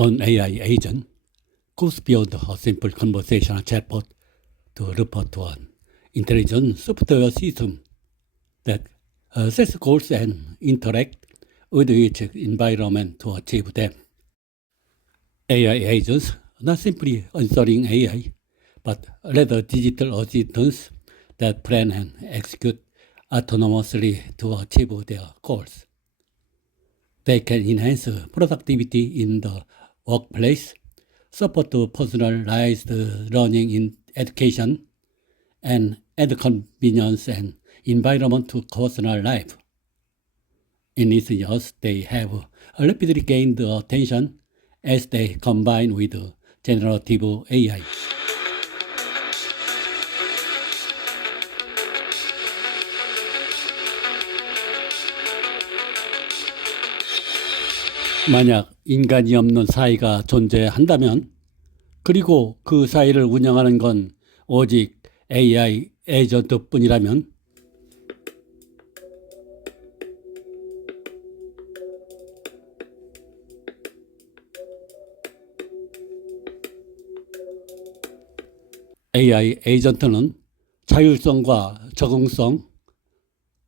An AI agent goes beyond a simple conversational chatbot to refer to an intelligent software system that sets goals and interacts with its environment to achieve them. AI agents are not simply answering AI, but rather digital assistants that plan and execute autonomously to achieve their goals. They can enhance productivity in the workplace, support personalized learning in education, and add convenience and environment to personal life. In recent years, they have rapidly gained attention as they combine with generative AI. 만약 인간이 없는 사회가 존재한다면, 그리고 그 사회를 운영하는 건 오직 AI 에이전트뿐이라면, AI 에이전트는 자율성과 적응성,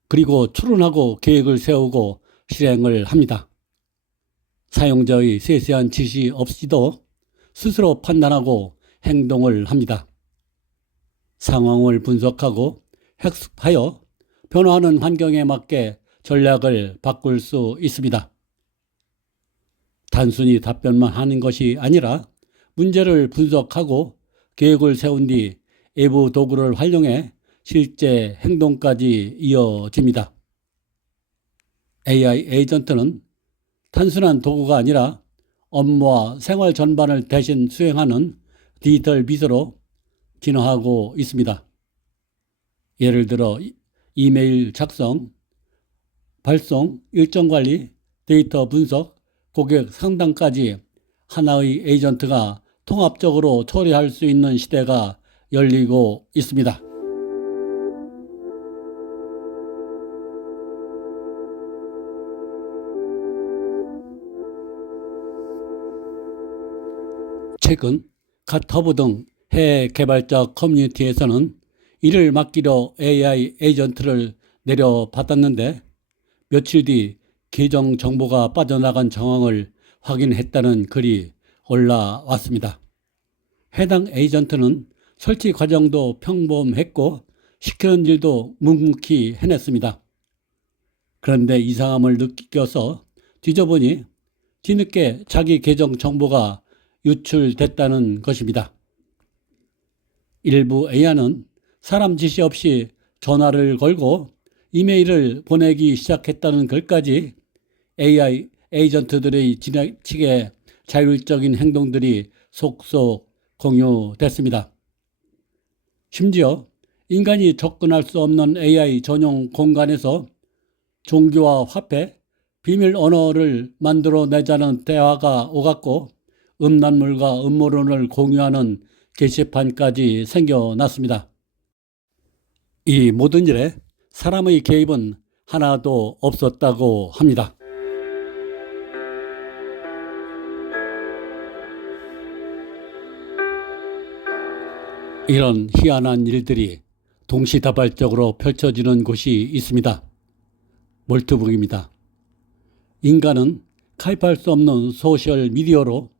그리고 추론하고 계획을 세우고 실행을 합니다. 사용자의 세세한 지시 없이도 스스로 판단하고 행동을 합니다. 상황을 분석하고 학습하여 변화하는 환경에 맞게 전략을 바꿀 수 있습니다. 단순히 답변만 하는 것이 아니라 문제를 분석하고 계획을 세운 뒤 외부 도구를 활용해 실제 행동까지 이어집니다. AI 에이전트는 단순한 도구가 아니라 업무와 생활 전반을 대신 수행하는 디지털 비서로 진화하고 있습니다. 예를 들어 이메일 작성, 발송, 일정 관리, 데이터 분석, 고객 상담까지 하나의 에이전트가 통합적으로 처리할 수 있는 시대가 열리고 있습니다. 최근 갓허브 등 해외 개발자 커뮤니티에서는 이를 맡기려 AI 에이전트를 내려받았는데, 며칠 뒤 계정 정보가 빠져나간 정황을 확인했다는 글이 올라왔습니다. 해당 에이전트는 설치 과정도 평범했고 시키는 일도 묵묵히 해냈습니다. 그런데 이상함을 느껴서 뒤져보니 뒤늦게 자기 계정 정보가 유출됐다는 것입니다. 일부 AI는 사람 지시 없이 전화를 걸고 이메일을 보내기 시작했다는 글까지 AI 에이전트들의 지나치게 자율적인 행동들이 속속 공유됐습니다. 심지어 인간이 접근할 수 없는 AI 전용 공간에서 종교와 화폐, 비밀 언어를 만들어내자는 대화가 오갔고, 음란물과 음모론을 공유하는 게시판까지 생겨났습니다. 이 모든 일에 사람의 개입은 하나도 없었다고 합니다. 이런 희한한 일들이 동시다발적으로 펼쳐지는 곳이 있습니다. 몰트북입니다. 인간은 가입할 수 없는 소셜 미디어로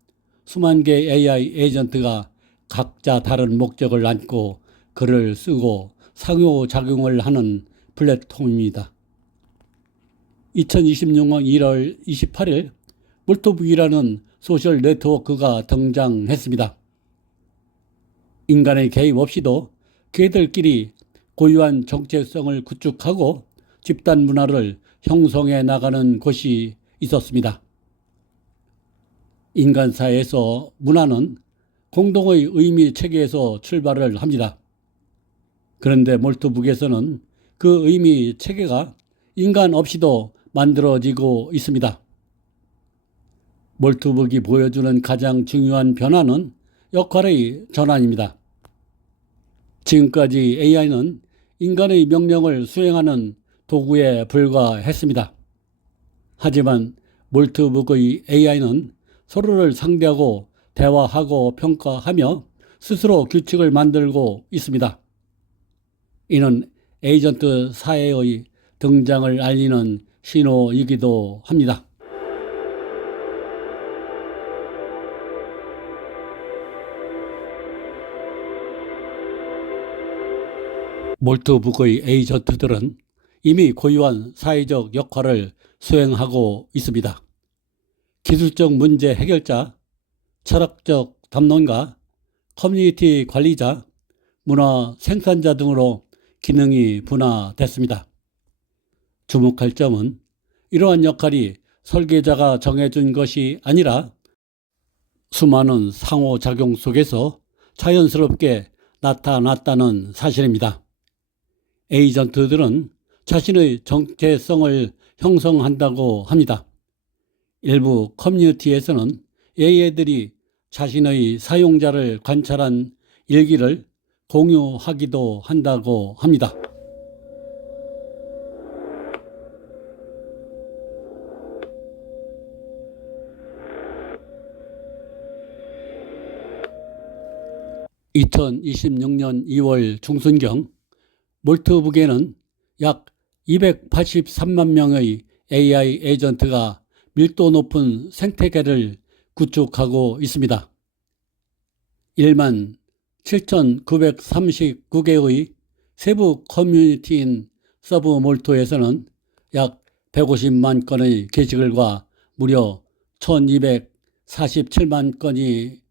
수만 개의 AI 에이전트가 각자 다른 목적을 안고 글을 쓰고 상호작용을 하는 플랫폼입니다. 2026년 1월 28일 몰트북이라는 소셜 네트워크가 등장했습니다. 인간의 개입 없이도 개들끼리 고유한 정체성을 구축하고 집단 문화를 형성해 나가는 곳이 있었습니다. 인간 사회에서 문화는 공동의 의미 체계에서 출발을 합니다. 그런데 몰트북에서는 그 의미 체계가 인간 없이도 만들어지고 있습니다. 몰트북이 보여주는 가장 중요한 변화는 역할의 전환입니다. 지금까지 AI는 인간의 명령을 수행하는 도구에 불과했습니다. 하지만 몰트북의 AI는 서로를 상대하고 대화하고 평가하며 스스로 규칙을 만들고 있습니다. 이는 에이전트 사회의 등장을 알리는 신호이기도 합니다. 몰트북의 에이전트들은 이미 고유한 사회적 역할을 수행하고 있습니다. 기술적 문제 해결자, 철학적 담론가, 커뮤니티 관리자, 문화 생산자 등으로 기능이 분화됐습니다. 주목할 점은 이러한 역할이 설계자가 정해준 것이 아니라 수많은 상호작용 속에서 자연스럽게 나타났다는 사실입니다. 에이전트들은 자신의 정체성을 형성한다고 합니다. 일부 커뮤니티에서는 AI들이 자신의 사용자를 관찰한 일기를 공유하기도 한다고 합니다. (2026년 2월) 중순경 몰트북에는 약 283만 명의 AI 에이전트가 밀도 높은 생태계를 구축하고 있습니다. 1만 7,939개의 세부 커뮤니티인 서브몰트에서는 약 150만 건의 게시글과 무려 1,247만 건이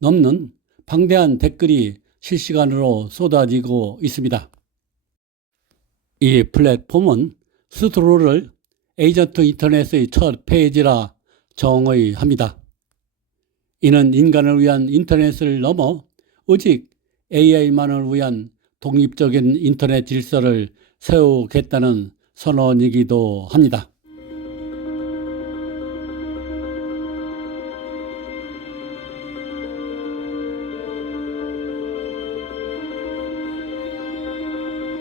넘는 방대한 댓글이 실시간으로 쏟아지고 있습니다. 이 플랫폼은 스스로를 에이전트 인터넷의 첫 페이지라 정의합니다. 이는 인간을 위한 인터넷을 넘어 오직 AI만을 위한 독립적인 인터넷 질서를 세우겠다는 선언이기도 합니다.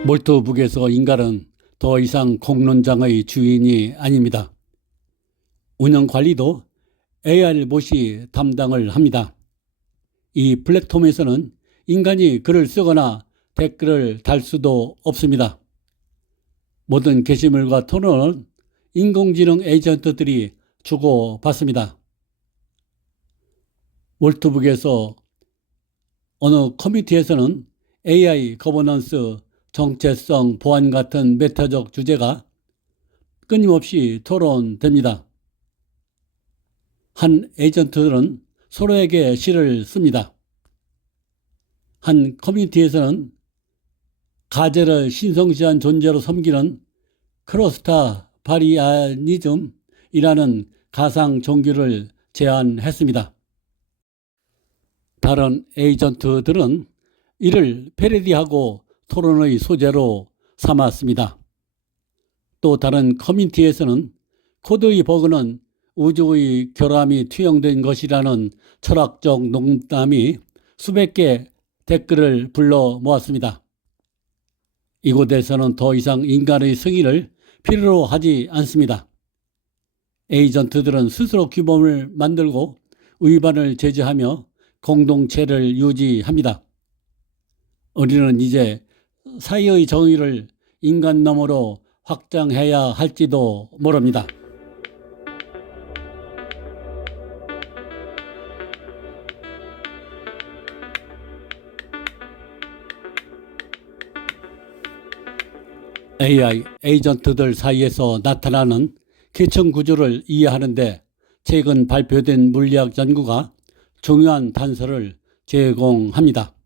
몰트북에서 인간은 더 이상 공론장의 주인이 아닙니다. 운영 관리도 AI 봇이 담당을 합니다. 이 플랫폼에서는 인간이 글을 쓰거나 댓글을 달 수도 없습니다. 모든 게시물과 토론은 인공지능 에이전트들이 주고받습니다. 몰트북에서 어느 커뮤니티에서는 AI 거버넌스, 정체성, 보안 같은 메타적 주제가 끊임없이 토론됩니다. 한 에이전트들은 서로에게 시를 씁니다. 한 커뮤니티에서는 가젤을 신성시한 존재로 섬기는 크로스타 바리아니즘이라는 가상 종교를 제안했습니다. 다른 에이전트들은 이를 패러디하고 토론의 소재로 삼았습니다. 또 다른 커뮤니티에서는 코드의 버그는 우주의 결함이 투영된 것이라는 철학적 농담이 수백 개 댓글을 불러 모았습니다. 이곳에서는 더 이상 인간의 승인을 필요로 하지 않습니다. 에이전트들은 스스로 규범을 만들고 위반을 제재하며 공동체를 유지합니다. 우리는 이제 사회의 정의를 인간 너머로 확장해야 할지도 모릅니다. AI 에이전트들 사이에서 나타나는 계층 구조를 이해하는데 최근 발표된 물리학 연구가 중요한 단서를 제공합니다.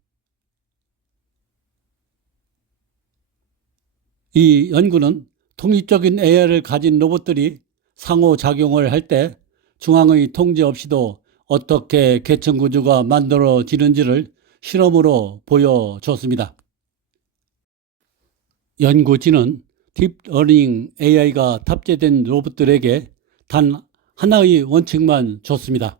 이 연구는 독립적인 AI를 가진 로봇들이 상호작용을 할 때 중앙의 통제 없이도 어떻게 계층 구조가 만들어지는지를 실험으로 보여줬습니다. 연구진은 딥러닝 AI가 탑재된 로봇들에게 단 하나의 원칙만 줬습니다.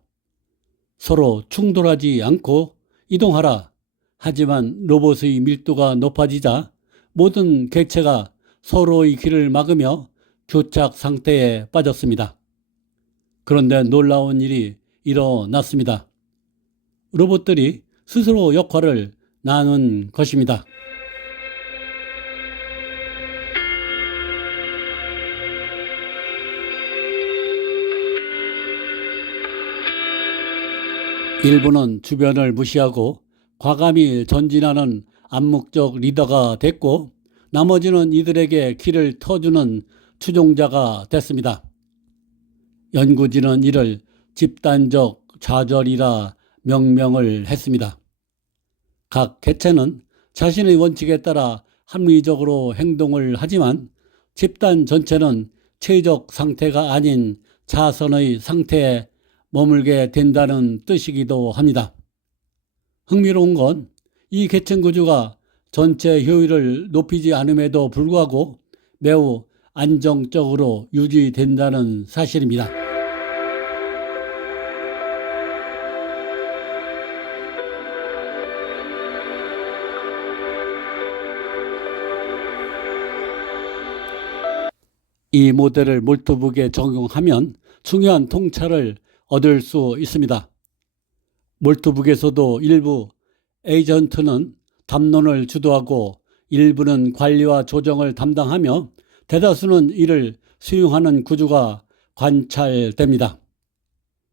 서로 충돌하지 않고 이동하라. 하지만 로봇의 밀도가 높아지자 모든 객체가 서로의 길을 막으며 교착 상태에 빠졌습니다. 그런데 놀라운 일이 일어났습니다. 로봇들이 스스로 역할을 나눈 것입니다. 일부는 주변을 무시하고 과감히 전진하는 암묵적 리더가 됐고, 나머지는 이들에게 길을 터주는 추종자가 됐습니다. 연구진은 이를 집단적 좌절이라 명명을 했습니다. 각 개체는 자신의 원칙에 따라 합리적으로 행동을 하지만 집단 전체는 최적 상태가 아닌 자선의 상태에 머물게 된다는 뜻이기도 합니다. 흥미로운 건 이 계층 구조가 전체 효율을 높이지 않음에도 불구하고 매우 안정적으로 유지된다는 사실입니다. 이 모델을 몰트북에 적용하면 중요한 통찰을 얻을 수 있습니다. 몰트북에서도 일부 에이전트는 담론을 주도하고 일부는 관리와 조정을 담당하며 대다수는 이를 수용하는 구조가 관찰됩니다.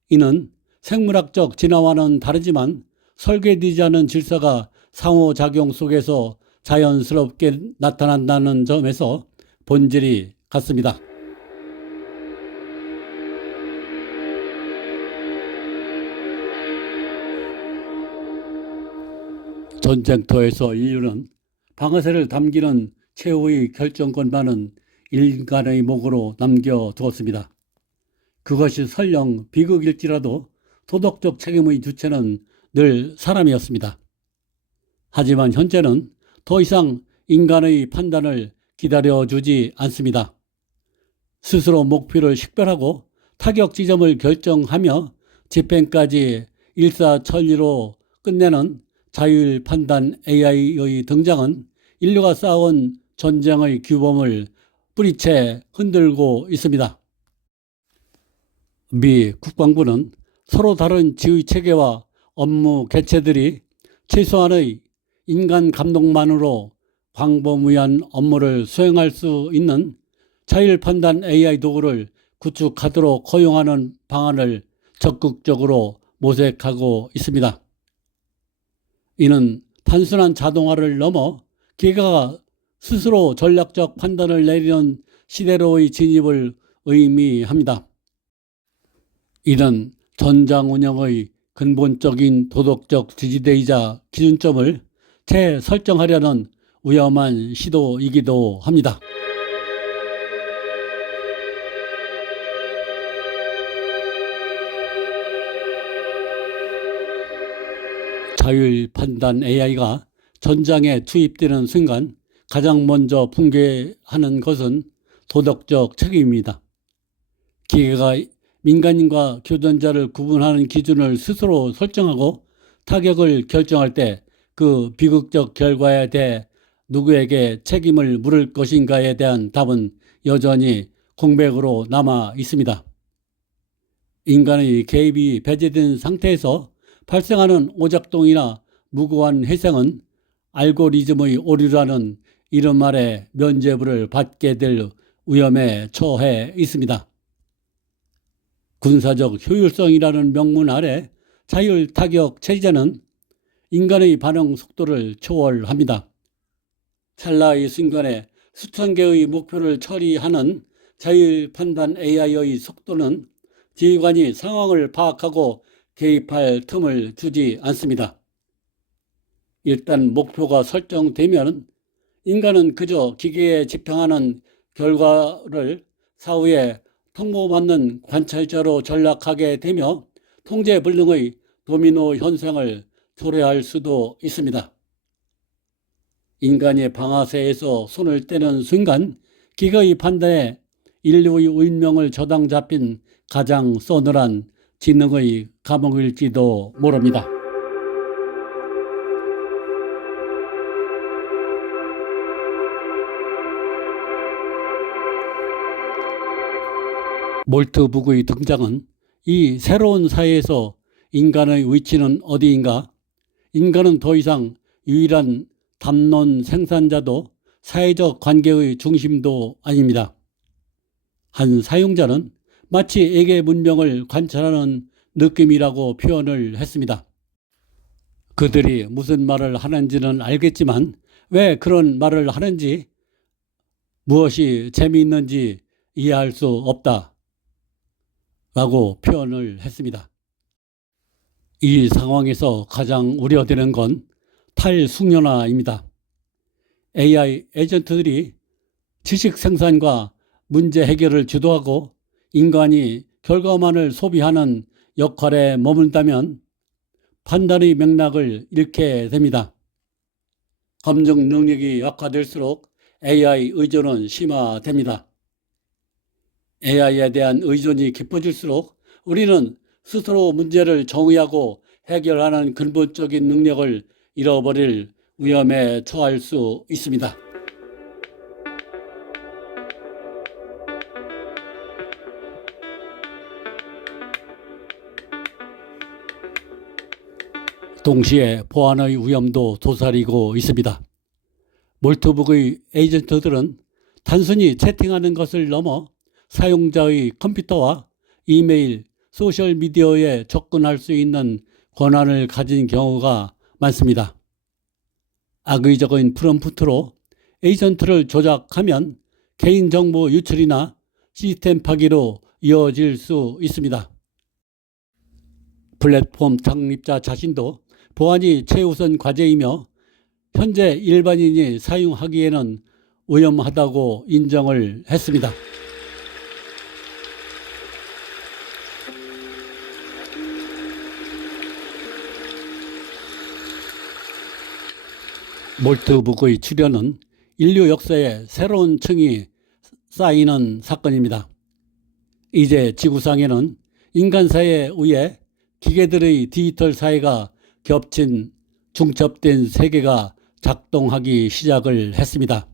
이는 생물학적 진화와는 다르지만 설계되지 않은 질서가 상호작용 속에서 자연스럽게 나타난다는 점에서 본질이 같습니다. 전쟁터에서 인류는 방아쇠를 당기는 최후의 결정권만은 인간의 목으로 남겨두었습니다. 그것이 설령 비극일지라도 도덕적 책임의 주체는 늘 사람이었습니다. 하지만 현재는 더 이상 인간의 판단을 기다려주지 않습니다. 스스로 목표를 식별하고 타격 지점을 결정하며 집행까지 일사천리로 끝내는 자율 판단 AI의 등장은 인류가 쌓아온 전쟁의 규범을 뿌리채 흔들고 있습니다. 미 국방부는 서로 다른 지휘 체계와 업무 개체들이 최소한의 인간 감독만으로 광범위한 업무를 수행할 수 있는 자율 판단 AI 도구를 구축하도록 허용하는 방안을 적극적으로 모색하고 있습니다. 이는 단순한 자동화를 넘어 기계가 스스로 전략적 판단을 내리는 시대로의 진입을 의미합니다. 이는 전장 운영의 근본적인 도덕적 지지대이자 기준점을 재설정하려는 위험한 시도이기도 합니다. 자율 판단 AI가 전장에 투입되는 순간 가장 먼저 붕괴하는 것은 도덕적 책임입니다. 기계가 민간인과 교전자를 구분하는 기준을 스스로 설정하고 타격을 결정할 때 그 비극적 결과에 대해 누구에게 책임을 물을 것인가에 대한 답은 여전히 공백으로 남아 있습니다. 인간의 개입이 배제된 상태에서 발생하는 오작동이나 무고한 희생은 알고리즘의 오류라는 이름 아래 면죄부를 받게 될 위험에 처해 있습니다. 군사적 효율성이라는 명문 아래 자율 타격 체제는 인간의 반응 속도를 초월합니다. 찰나의 순간에 수천 개의 목표를 처리하는 자율 판단 AI의 속도는 지휘관이 상황을 파악하고 개입할 틈을 주지 않습니다. 일단 목표가 설정되면 인간은 그저 기계에 집행하는 결과를 사후에 통보받는 관찰자로 전락하게 되며 통제불능의 도미노 현상을 초래할 수도 있습니다. 인간의 방아쇠에서 손을 떼는 순간 기계의 판단에 인류의 운명을 저당 잡힌 가장 서늘한 지능의 감옥일지도 모릅니다. 몰트북의 등장은 이 새로운 사회에서 인간의 위치는 어디인가? 인간은 더 이상 유일한 담론 생산자도 사회적 관계의 중심도 아닙니다. 한 사용자는 마치 에게 문명을 관찰하는 느낌이라고 표현을 했습니다. 그들이 무슨 말을 하는지는 알겠지만 왜 그런 말을 하는지, 무엇이 재미있는지 이해할 수 없다 라고 표현을 했습니다. 이 상황에서 가장 우려되는 건 탈숙련화입니다. AI 에이전트들이 지식 생산과 문제 해결을 주도하고 인간이 결과만을 소비하는 역할에 머문다면 판단의 맥락을 잃게 됩니다. 감정 능력이 약화될수록 AI 의존은 심화됩니다. AI에 대한 의존이 깊어질수록 우리는 스스로 문제를 정의하고 해결하는 근본적인 능력을 잃어버릴 위험에 처할 수 있습니다. 동시에 보안의 위험도 도사리고 있습니다. 몰트북의 에이전트들은 단순히 채팅하는 것을 넘어 사용자의 컴퓨터와 이메일, 소셜미디어에 접근할 수 있는 권한을 가진 경우가 많습니다. 악의적인 프롬프트로 에이전트를 조작하면 개인정보 유출이나 시스템 파기로 이어질 수 있습니다. 플랫폼 창립자 자신도 보안이 최우선 과제이며 현재 일반인이 사용하기에는 위험하다고 인정을 했습니다. 몰트북의 출현은 인류 역사에 새로운 층이 쌓이는 사건입니다. 이제 지구상에는 인간사회에 의해 기계들의 디지털 사회가 겹친 중첩된 세계가 작동하기 시작을 했습니다.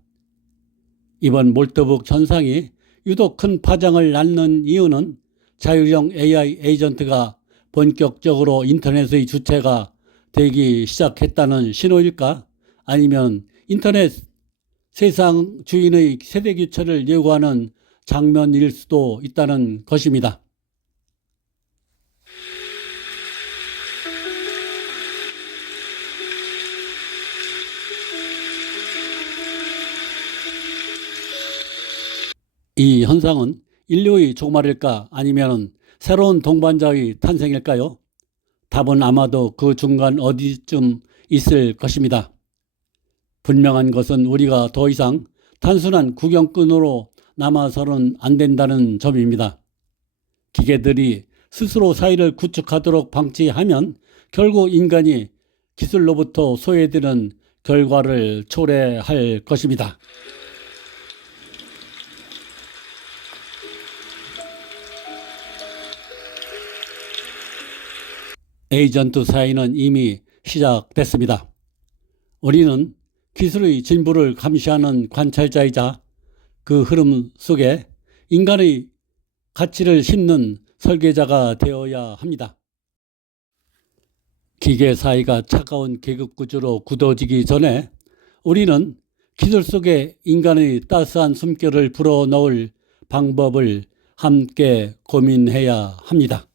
이번 몰트북 현상이 유독 큰 파장을 낳는 이유는 자율형 AI 에이전트가 본격적으로 인터넷의 주체가 되기 시작했다는 신호일까? 아니면 인터넷 세상 주인의 세대 교체를 예고하는 장면일 수도 있다는 것입니다. 이 현상은 인류의 종말일까? 아니면 새로운 동반자의 탄생일까요? 답은 아마도 그 중간 어디쯤 있을 것입니다. 분명한 것은 우리가 더 이상 단순한 구경꾼으로 남아서는 안 된다는 점입니다. 기계들이 스스로 사회를 구축하도록 방치하면 결국 인간이 기술로부터 소외되는 결과를 초래할 것입니다. 에이전트 사회는 이미 시작됐습니다. 우리는 기술의 진보를 감시하는 관찰자이자 그 흐름 속에 인간의 가치를 심는 설계자가 되어야 합니다. 기계 사회가 차가운 계급 구조로 굳어지기 전에 우리는 기술 속에 인간의 따스한 숨결을 불어넣을 방법을 함께 고민해야 합니다.